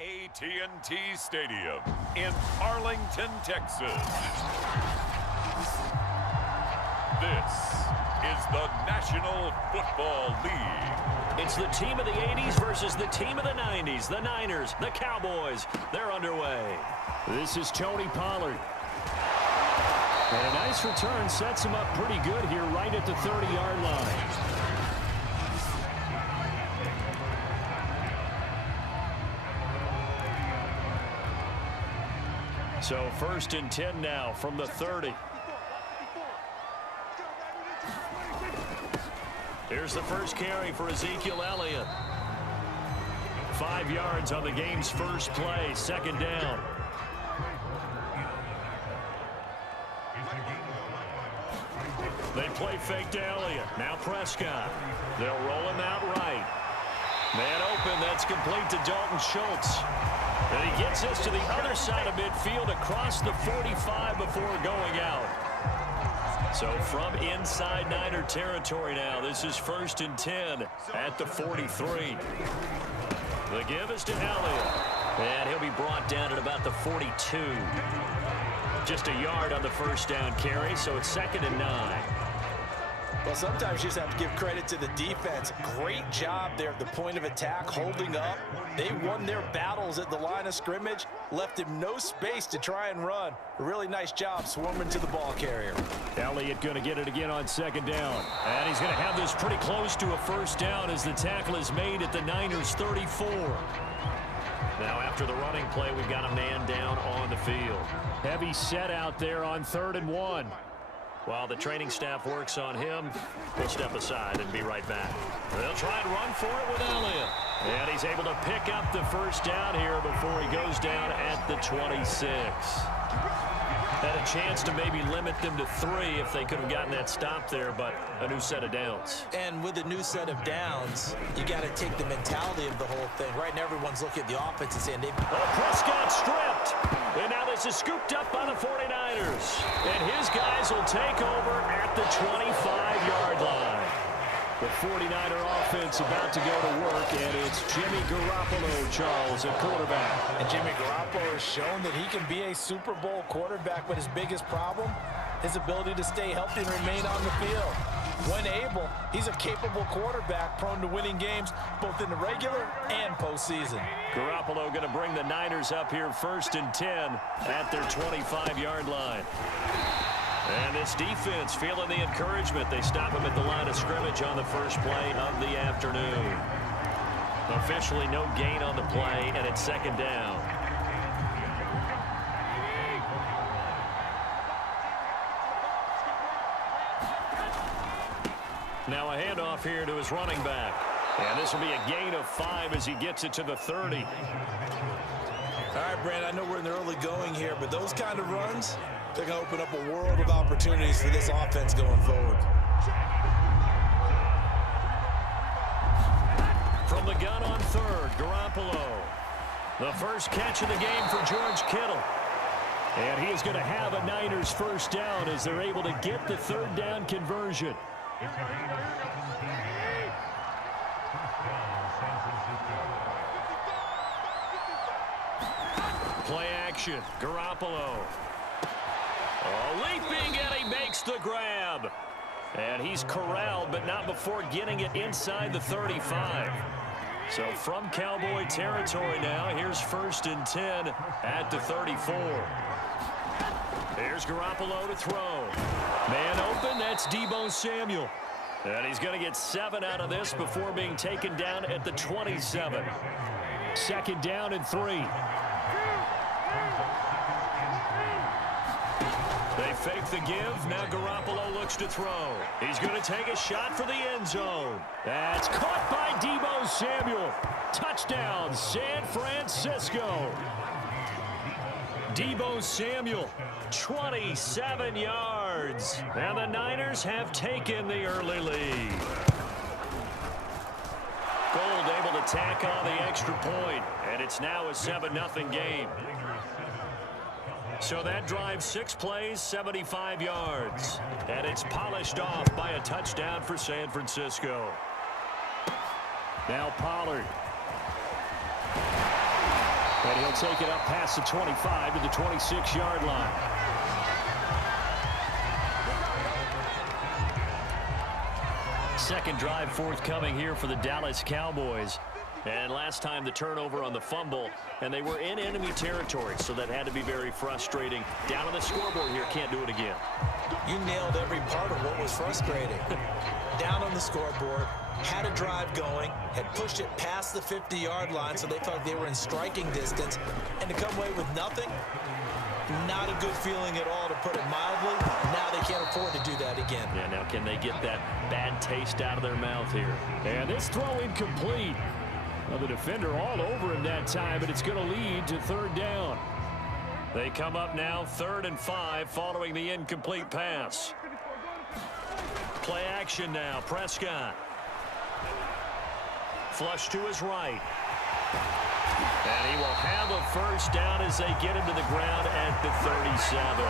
AT&T Stadium in Arlington, Texas. This is the National Football League. It's the team of the 80s versus the team of the 90s. The Niners, the Cowboys, they're underway. This is Tony Pollard. And a nice return sets him up pretty good here right at the 30-yard line. So 1st and 10 now from the 30. Here's the first carry for Ezekiel Elliott. 5 yards on the game's first play, 2nd down. They play fake to Elliott. Now Prescott. They'll roll him out right. Man open, that's complete to Dalton Schultz. And he gets us to the other side of midfield across the 45 before going out. So from inside Niner territory now, this is 1st and 10 at the 43. The give is to Elliott. And he'll be brought down at about the 42. Just a yard on the first down carry, so it's 2nd and 9. Well, sometimes you just have to give credit to the defense. Great job there at the point of attack, holding up. They won their battles at the line of scrimmage, left him no space to try and run. A really nice job swarming to the ball carrier. Elliott going to get it again on 2nd down. And he's going to have this pretty close to a first down as the tackle is made at the Niners' 34. Now after the running play, we've got a man down on the field. Heavy set out there on 3rd and 1. While the training staff works on him, we'll step aside and be right back. They'll try and run for it with Elliott. And he's able to pick up the first down here before he goes down at the 26. Had a chance to maybe limit them to 3 if they could have gotten that stop there, but a new set of downs. And with a new set of downs, you got to take the mentality of the whole thing. Right now, everyone's looking at the offense and saying, Prescott stripped. And now this is scooped up by the 49ers. And his guys will take over at the 25-yard line. The 49er offense about to go to work, and it's Jimmy Garoppolo, Charles, at quarterback. And Jimmy Garoppolo has shown that he can be a Super Bowl quarterback, but his biggest problem, his ability to stay healthy and remain on the field. When able, he's a capable quarterback prone to winning games both in the regular and postseason. Garoppolo going to bring the Niners up here 1st and 10 at their 25-yard line. And this defense feeling the encouragement. They stop him at the line of scrimmage on the first play of the afternoon. Officially no gain on the play, and it's 2nd down. Now a handoff here to his running back. And this will be a gain of 5 as he gets it to the 30. All right, Brand, I know we're in the early going here, but those kind of runs, they're going to open up a world of opportunities for this offense going forward. From the gun on 3rd, Garoppolo. The first catch of the game for George Kittle. And he is going to have a Niners first down as they're able to get the 3rd down conversion. Play action, Garoppolo. Oh, leaping, and he makes the grab. And he's corralled, but not before getting it inside the 35. So from Cowboy territory now, here's 1st and 10 at the 34. Here's Garoppolo to throw. Man open, that's Deebo Samuel. And he's going to get 7 out of this before being taken down at the 27. 2nd down and 3. They fake the give. Now Garoppolo looks to throw. He's going to take a shot for the end zone. That's caught by Deebo Samuel. Touchdown, San Francisco. Deebo Samuel, 27 yards. And the Niners have taken the early lead. Gold able to tack on the extra point, and it's now a 7-0 game. So that drives 6 plays, 75 yards. And it's polished off by a touchdown for San Francisco. Now Pollard. And he'll take it up past the 25 to the 26-yard line. Second drive forthcoming here for the Dallas Cowboys. And last time the turnover on the fumble, and they were in enemy territory, so that had to be very frustrating. Down on the scoreboard here, can't do it again. You nailed every part of what was frustrating. Down on the scoreboard, had a drive going, had pushed it past the 50-yard line, so they felt they were in striking distance, and to come away with nothing, not a good feeling at all, to put it mildly. Now they can't afford to do that again. Yeah, now can they get that bad taste out of their mouth here? And this throw incomplete. Well, the defender all over him that time, but it's going to lead to third down. They come up now 3rd and 5 following the incomplete pass. Play action now. Prescott. Flush to his right. And he will have a first down as they get him to the ground at the 37.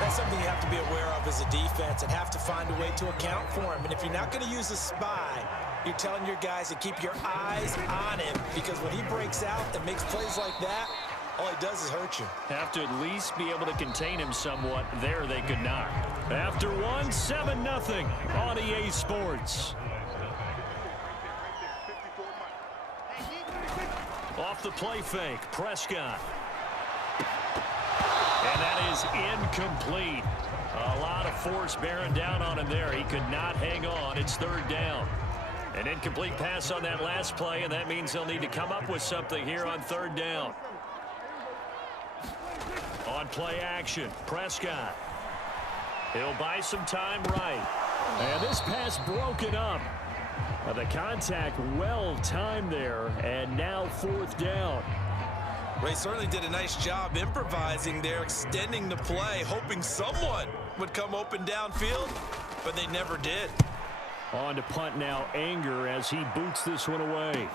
That's something you have to be aware of as a defense and have to find a way to account for him. And if you're not going to use a spy, you're telling your guys to keep your eyes on him, because when he breaks out and makes plays like that, all he does is hurt you. Have to at least be able to contain him somewhat. There they could not. After one, 7-0 on EA Sports. Off the play fake, Prescott. And that is incomplete. A lot of force bearing down on him there. He could not hang on. It's third down. An incomplete pass on that last play, and that means they'll need to come up with something here on third down. On play action, Prescott. He'll buy some time right. And this pass broken up. The contact well timed there, and now fourth down. Ray certainly did a nice job improvising there, extending the play, hoping someone would come open downfield, but they never did. On to punt now, Anger, as he boots this one away.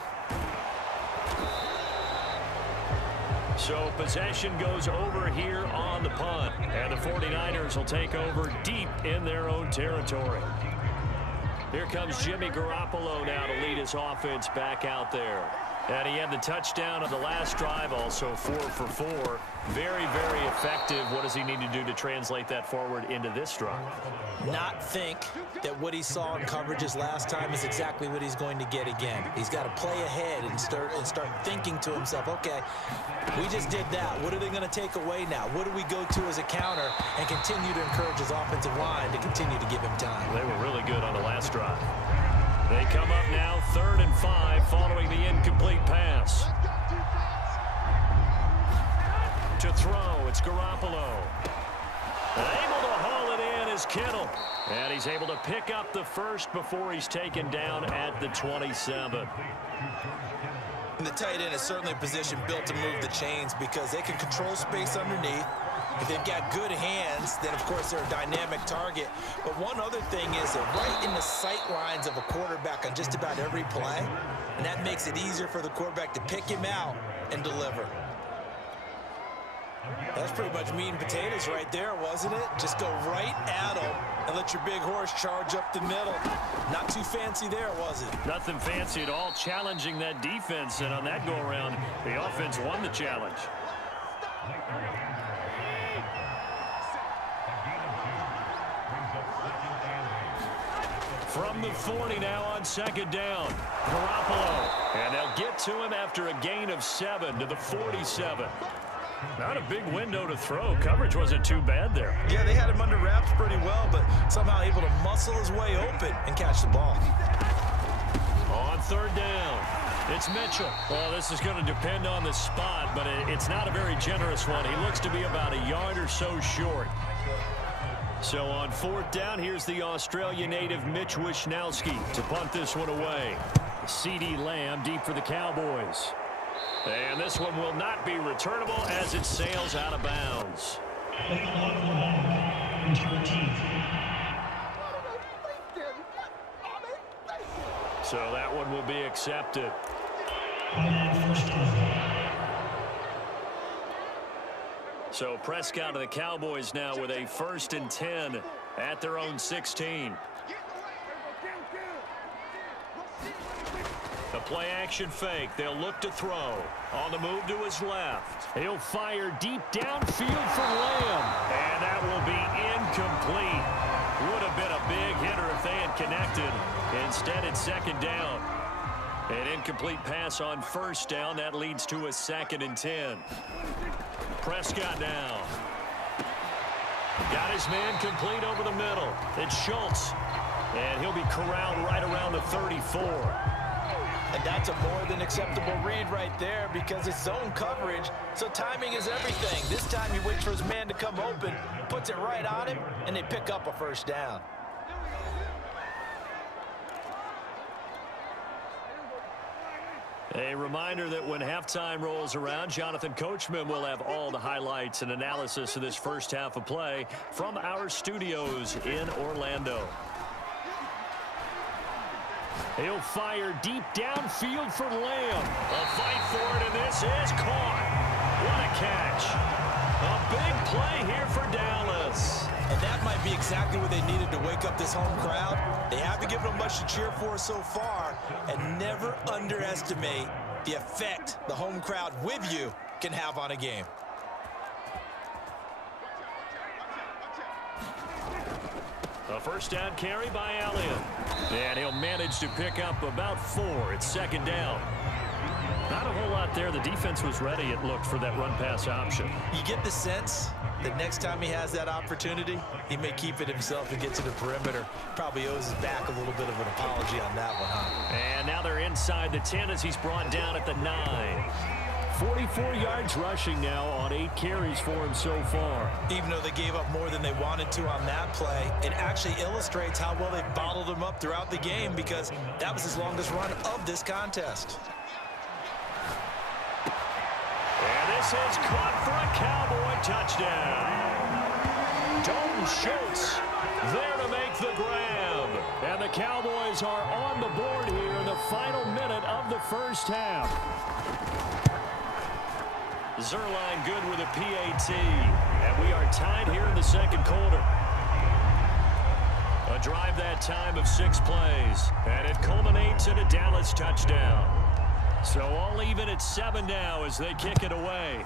So possession goes over here on the punt, and the 49ers will take over deep in their own territory. Here comes Jimmy Garoppolo now to lead his offense back out there. And he had the touchdown on the last drive, also 4 for 4. Very, very effective. What does he need to do to translate that forward into this drive? Not think that what he saw in coverages last time is exactly what he's going to get again. He's got to play ahead and start thinking to himself, okay, we just did that. What are they going to take away now? What do we go to as a counter? And continue to encourage his offensive line to continue to give him time. They were really good on the last drive. They come up now 3rd and 5 following the incomplete pass. To throw, it's Garoppolo. Able to haul it in is Kittle. And he's able to pick up the first before he's taken down at the 27. And the tight end is certainly a position built to move the chains because they can control space underneath. If they've got good hands, then, of course, they're a dynamic target. But one other thing is they're right in the sight lines of a quarterback on just about every play, and that makes it easier for the quarterback to pick him out and deliver. That's pretty much meat and potatoes right there, wasn't it? Just go right at him and let your big horse charge up the middle. Not too fancy there, was it? Nothing fancy at all, challenging that defense, and on that go-around, the offense won the challenge. From the 40 now on 2nd down. Garoppolo. And they'll get to him after a gain of 7 to the 47. Not a big window to throw. Coverage wasn't too bad there. Yeah, they had him under wraps pretty well, but somehow able to muscle his way open and catch the ball. On 3rd down, it's Mitchell. Well, this is going to depend on the spot, but it's not a very generous one. He looks to be about a yard or so short. So on 4th down, here's the Australia native Mitch Wishnowsky to punt this one away. CeeDee Lamb deep for the Cowboys. And this one will not be returnable as it sails out of bounds. So that one will be accepted. So Prescott of the Cowboys now with a 1st and 10 at their own 16. The play action fake. They'll look to throw. On the move to his left. He'll fire deep downfield for Lamb. And that will be incomplete. Would have been a big hitter if they had connected. Instead, it's second down. An incomplete pass on first down. That leads to a 2nd and 10. Prescott now. Got his man complete over the middle. It's Schultz. And he'll be corralled right around the 34. And that's a more than acceptable read right there because it's zone coverage, so timing is everything. This time he waits for his man to come open, puts it right on him, and they pick up a first down. A reminder that when halftime rolls around, Jonathan Coachman will have all the highlights and analysis of this first half of play from our studios in Orlando. He'll fire deep downfield for Lamb. A fight for it, and this is caught. What a catch. A big play here for Dallas. And that might be exactly what they needed to wake up this home crowd. They haven't given them much to cheer for so far, and never underestimate the effect the home crowd with you can have on a game. A first down carry by Elliott. And he'll manage to pick up about 4. It's second down. Not a whole lot there. The defense was ready, it looked, for that run-pass option. You get the sense that next time he has that opportunity, he may keep it himself and get to the perimeter. Probably owes his back a little bit of an apology on that one, huh? And now they're inside the 10 as he's brought down at the 9. 44 yards rushing now on 8 carries for him so far. Even though they gave up more than they wanted to on that play, it actually illustrates how well they've bottled him up throughout the game because that was his longest run of this contest. And this is caught for a Cowboy touchdown. Dalton Schultz there to make the grab. And the Cowboys are on the board here in the final minute of the first half. Zerline good with a PAT. And we are tied here in the second quarter. A drive that time of 6 plays. And it culminates in a Dallas touchdown. So all even at 7 now as they kick it away.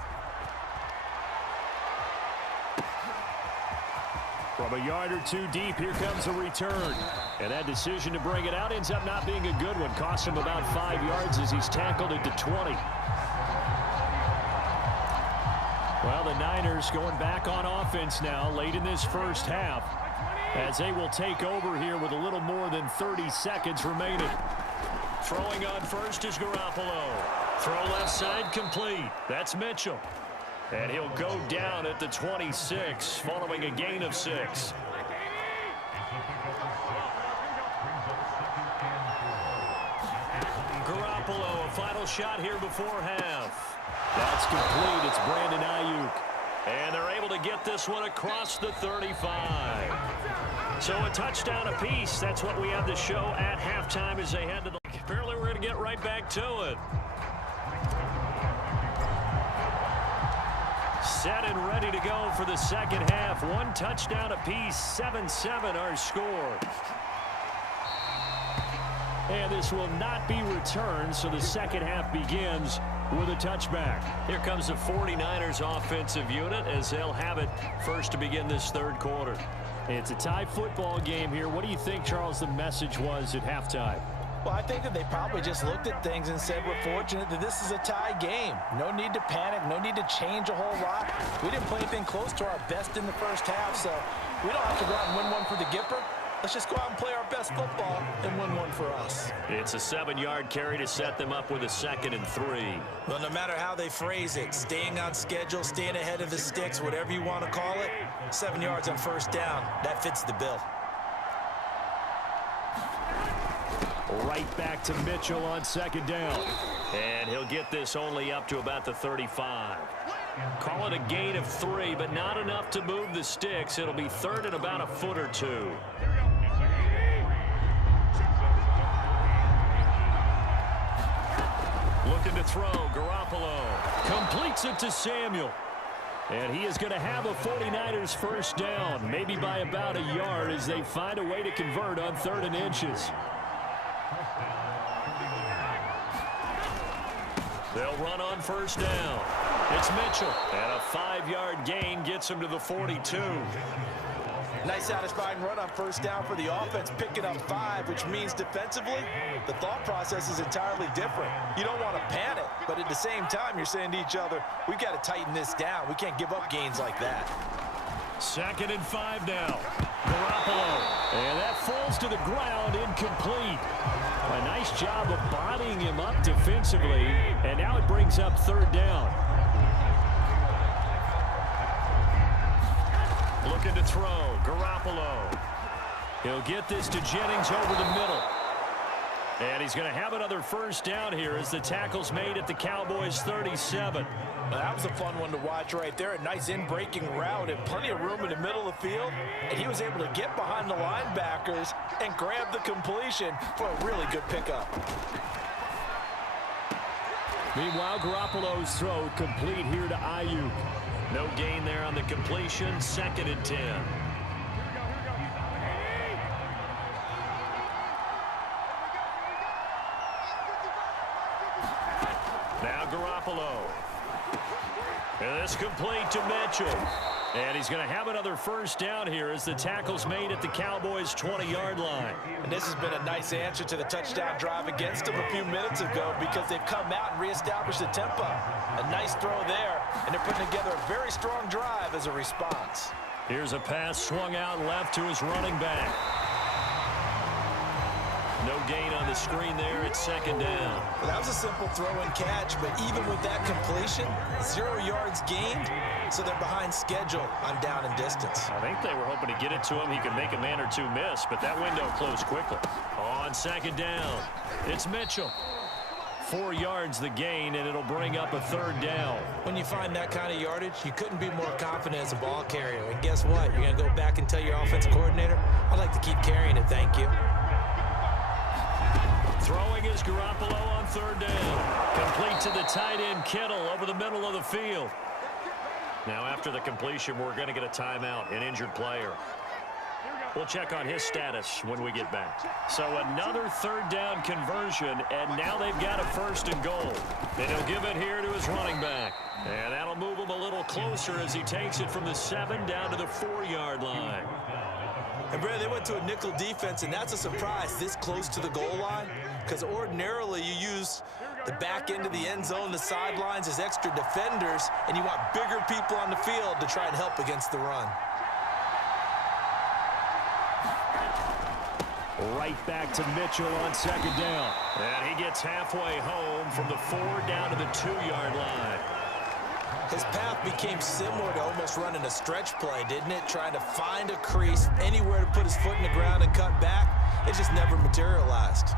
From a yard or 2 deep, here comes a return. And that decision to bring it out ends up not being a good one. Cost him about 5 yards as he's tackled it to 20. Well, the Niners going back on offense now late in this first half as they will take over here with a little more than 30 seconds remaining. Throwing on first is Garoppolo. Throw left side complete. That's Mitchell. And he'll go down at the 26 following a gain of 6. Garoppolo, a final shot here before half. That's complete. It's Brandon Ayuk. And they're able to get this one across the 35. So a touchdown apiece. That's what we have to show at halftime as they head to the... Apparently we're going to get right back to it. Set and ready to go for the second half. 1 touchdown apiece. 7-7 our score. And this will not be returned, so the second half begins with a touchback. Here comes the 49ers offensive unit as they'll have it first to begin this third quarter. It's a tie football game here. What do you think, Charles, the message was at halftime? Well, I think that they probably just looked at things and said, we're fortunate that this is a tie game. No need to panic, no need to change a whole lot. We didn't play anything close to our best in the first half, so we don't have to go out and win one for the Gipper. Let's just go out and play our best football and win one for us. It's a 7-yard carry to set them up with a 2nd and 3. Well, no matter how they phrase it, staying on schedule, staying ahead of the sticks, whatever you want to call it, 7 yards on first down, that fits the bill. Right back to Mitchell on 2nd down. And he'll get this only up to about the 35. Call it a gain of 3, but not enough to move the sticks. It'll be 3rd and about a foot or 2. Looking to throw, Garoppolo completes it to Samuel. And he is going to have a 49ers first down, maybe by about a yard as they find a way to convert on 3rd and inches. They'll run on first down. It's Mitchell. And a 5-yard gain gets him to the 42. Nice satisfying run on first down for the offense, picking up 5, which means defensively, the thought process is entirely different. You don't want to panic, but at the same time, you're saying to each other, we've got to tighten this down. We can't give up gains like that. 2nd and 5 now. Garoppolo. And that falls to the ground, incomplete. A nice job of bodying him up defensively, and now it brings up 3rd down. Looking to throw. Garoppolo. He'll get this to Jennings over the middle. And he's going to have another first down here as the tackle's made at the Cowboys 37. Well, that was a fun one to watch right there. A nice in-breaking route and plenty of room in the middle of the field. And he was able to get behind the linebackers and grab the completion for a really good pickup. Meanwhile, Garoppolo's throw complete here to Ayuk. No gain there on the completion. 2nd and 10. Now Garoppolo. And this complete to Mitchell. And he's going to have another first down here as the tackle's made at the Cowboys' 20-yard line. And this has been a nice answer to the touchdown drive against them a few minutes ago because they've come out and reestablished the tempo. A nice throw there, and they're putting together a very strong drive as a response. Here's a pass swung out left to his running back. No gain on the screen there. It's 2nd down. Well, that was a simple throw and catch, but even with that completion, 0 yards gained, so they're behind schedule on down and distance. I think they were hoping to get it to him. He could make a man or two miss, but that window closed quickly. On 2nd down, it's Mitchell. 4 yards the gain, and it'll bring up a 3rd down. When you find that kind of yardage, you couldn't be more confident as a ball carrier. And guess what? You're going to go back and tell your offensive coordinator, I'd like to keep carrying it, thank you. Throwing is Garoppolo on 3rd down. Complete to the tight end, Kittle, over the middle of the field. Now, after the completion, we're going to get a timeout, an injured player. We'll check on his status when we get back. So another 3rd down conversion, and now they've got a 1st and goal. And he'll give it here to his running back. And that'll move him a little closer as he takes it from the 7 down to the 4-yard line. And, Brad, they went to a nickel defense, and that's a surprise this close to the goal line because ordinarily you use the back end of the end zone, the sidelines as extra defenders, and you want bigger people on the field to try and help against the run. Right back to Mitchell on 2nd down. And he gets halfway home from the 4 down to the 2-yard line. His path became similar to almost running a stretch play, didn't it? Trying to find a crease, anywhere to put his foot in the ground and cut back. It just never materialized.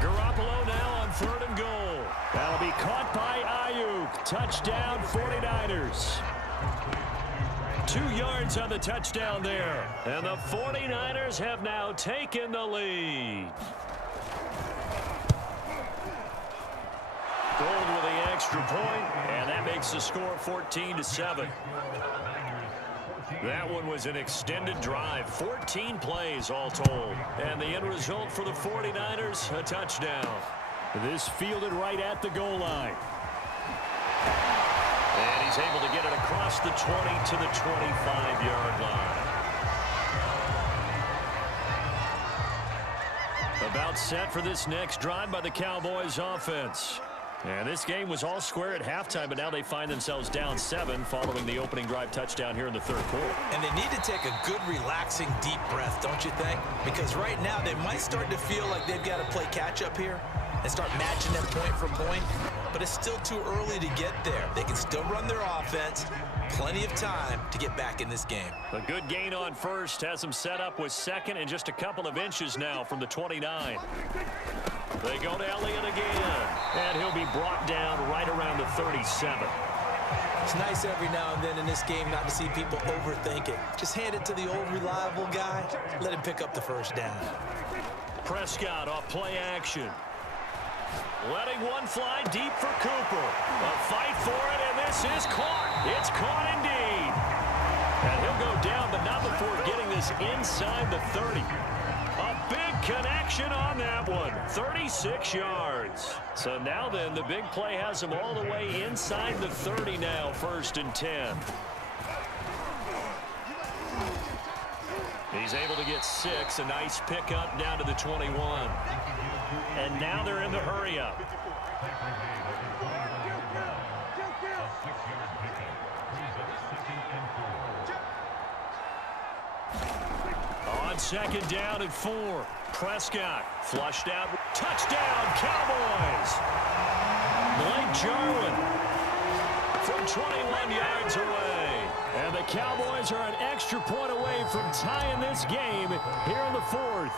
Garoppolo now on 3rd and goal. That'll be caught by Ayuk. Touchdown, 49ers. 2 yards on the touchdown there. And the 49ers have now taken the lead. Gold with the extra point, and that makes the score 14-7. That one was an extended drive, 14 plays all told. And the end result for the 49ers, a touchdown. This fielded right at the goal line. And he's able to get it across the 20 to the 25-yard line. About set for this next drive by the Cowboys offense. And this game was all square at halftime, but now they find themselves down 7 following the opening drive touchdown here in the 3rd quarter. And they need to take a good, relaxing, deep breath, don't you think? Because right now they might start to feel like they've got to play catch-up here and start matching them point for point. But it's still too early to get there. They can still run their offense. Plenty of time to get back in this game. A good gain on 1st has them set up with 2nd and just a couple of inches now from the 29. They go to Elliott again, and he'll be brought down right around the 37. It's nice every now and then in this game not to see people overthink it. Just hand it to the old reliable guy. Let him pick up the 1st down. Prescott off play action. Letting one fly deep for Cooper. A fight for it, and this is caught. It's caught indeed. And he'll go down, but not before getting this inside the 30. A big connection on that one. 36 yards. So now then, the big play has him all the way inside the 30 now, 1st and 10. He's able to get 6. A nice pickup down to the 21. And now they're in the hurry-up. On 2nd down and 4. Prescott flushed out. Touchdown, Cowboys! Blake Jarwin from 21 yards away. And the Cowboys are an extra point away from tying this game here in the 4th.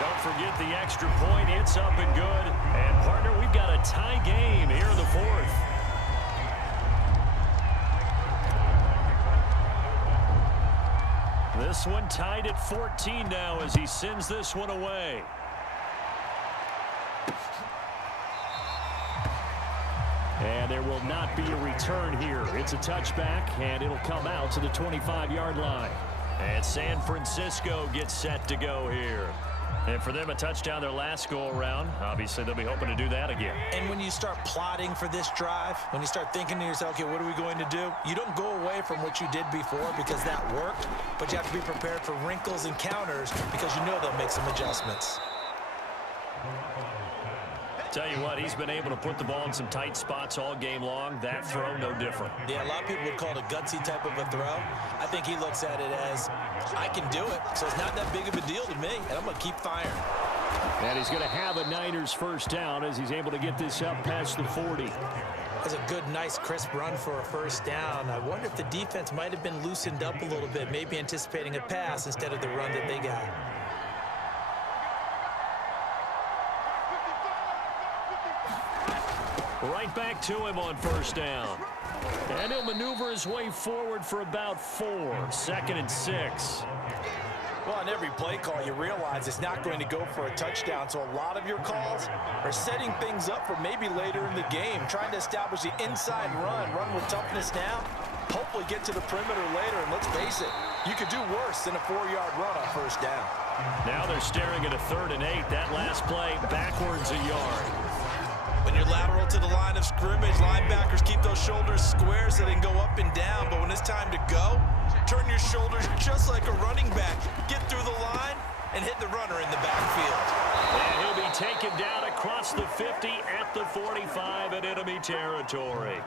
Don't forget the extra point. It's up and good. And, partner, we've got a tie game here in the 4th. This one tied at 14 now as he sends this one away. And there will not be a return here. It's a touchback, and it'll come out to the 25-yard line. And San Francisco gets set to go here. And for them, a touchdown their last go-around. Obviously, they'll be hoping to do that again. And when you start plotting for this drive, when you start thinking to yourself, okay, what are we going to do? You don't go away from what you did before because that worked, but you have to be prepared for wrinkles and counters because you know they'll make some adjustments. Tell you what, he's been able to put the ball in some tight spots all game long. That throw, no different. Yeah, a lot of people would call it a gutsy type of a throw. I think he looks at it as, I can do it, so it's not that big of a deal to me, and I'm going to keep firing. And he's going to have a Niners 1st down as he's able to get this up past the 40. That's a good, nice, crisp run for a 1st down. I wonder if the defense might have been loosened up a little bit, maybe anticipating a pass instead of the run that they got. Right back to him on 1st down. And he'll maneuver his way forward for about 4. 2nd and 6. Well, on every play call, you realize it's not going to go for a touchdown, so a lot of your calls are setting things up for maybe later in the game, trying to establish the inside run with toughness now, hopefully get to the perimeter later, and let's face it, you could do worse than a 4-yard run on 1st down. Now they're staring at a 3rd and 8. That last play backwards a yard. When you're lateral to the line of scrimmage, linebackers keep those shoulders square so they can go up and down. But when it's time to go, turn your shoulders just like a running back. Get through the line and hit the runner in the backfield. And he'll be taken down across the 50 at the 45 in enemy territory.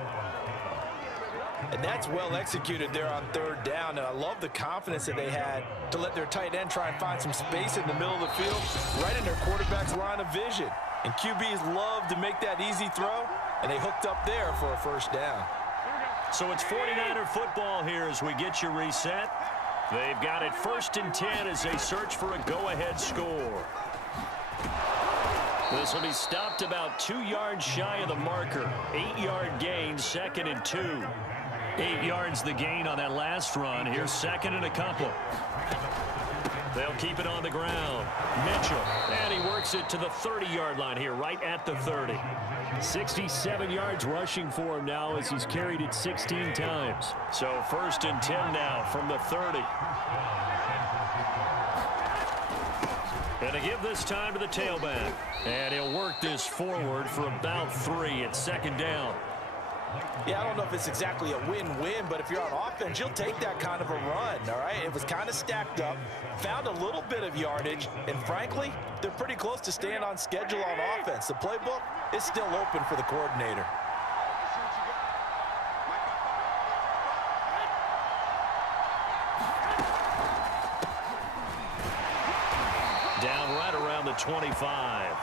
And that's well executed there on 3rd down. And I love the confidence that they had to let their tight end try and find some space in the middle of the field, right in their quarterback's line of vision. And QBs love to make that easy throw, and they hooked up there for a 1st down. So it's 49er football here as we get you reset. They've got it 1st and 10 as they search for a go-ahead score. This will be stopped about 2 yards shy of the marker. 8-yard gain, 2nd and 2. 8 yards the gain on that last run. Here's 2nd and a couple. They'll keep it on the ground. Mitchell, and he works it to the 30-yard line here, right at the 30. 67 yards rushing for him now as he's carried it 16 times. So 1st and 10 now from the 30. And to give this time to the tailback. And he'll work this forward for about 3 at 2nd down. Yeah, I don't know if it's exactly a win-win, but if you're on offense, you'll take that kind of a run, all right? It was kind of stacked up, found a little bit of yardage, and frankly, they're pretty close to staying on schedule on offense. The playbook is still open for the coordinator. Down right around the 25.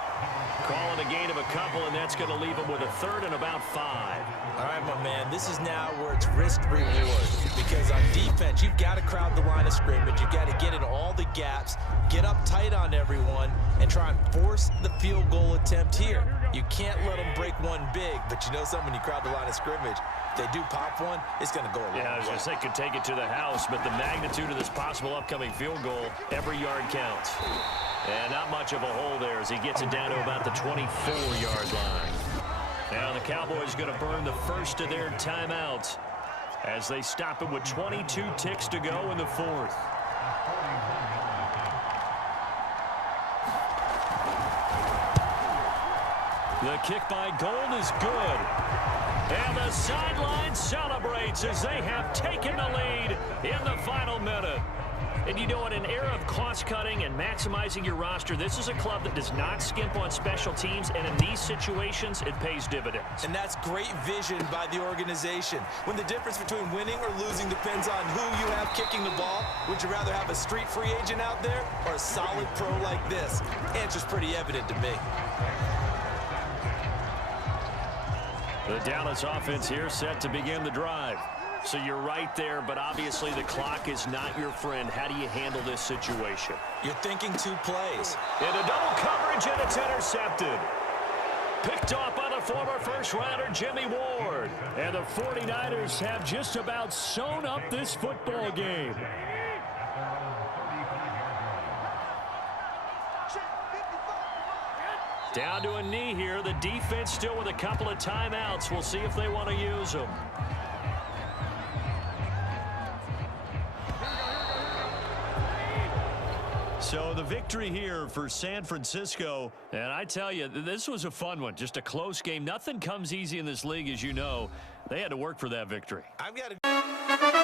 Calling a gain of a couple, and that's going to leave him with a 3rd and about 5. All right, my man, this is now where it's risk-reward. Because on defense, you've got to crowd the line of scrimmage. You've got to get in all the gaps, get up tight on everyone, and try and force the field goal attempt here. You can't let them break one big, but you know something, when you crowd the line of scrimmage, if they do pop one, it's going to go a long way. Yeah, I was going to say could take it to the house, but the magnitude of this possible upcoming field goal, every yard counts. And not much of a hole there as he gets it down to about the 24-yard line. Now the Cowboys going to burn the first of their timeouts as they stop it with 22 ticks to go in the 4th. The kick by Gold is good. And the sideline celebrates as they have taken the lead in the final minute. And you know, in an era of cost-cutting and maximizing your roster, this is a club that does not skimp on special teams, and in these situations, it pays dividends. And that's great vision by the organization. When the difference between winning or losing depends on who you have kicking the ball, would you rather have a street free agent out there or a solid pro like this? Answer's pretty evident to me. The Dallas offense here set to begin the drive. So you're right there, but obviously the clock is not your friend. How do you handle this situation? You're thinking 2 plays. Into double coverage, and it's intercepted. Picked off by the former first-rounder Jimmy Ward. And the 49ers have just about sewn up this football game. Down to a knee here. The defense still with a couple of timeouts. We'll see if they want to use them. So the victory here for San Francisco. And I tell you, this was a fun one. Just a close game. Nothing comes easy in this league, as you know. They had to work for that victory. I've got to...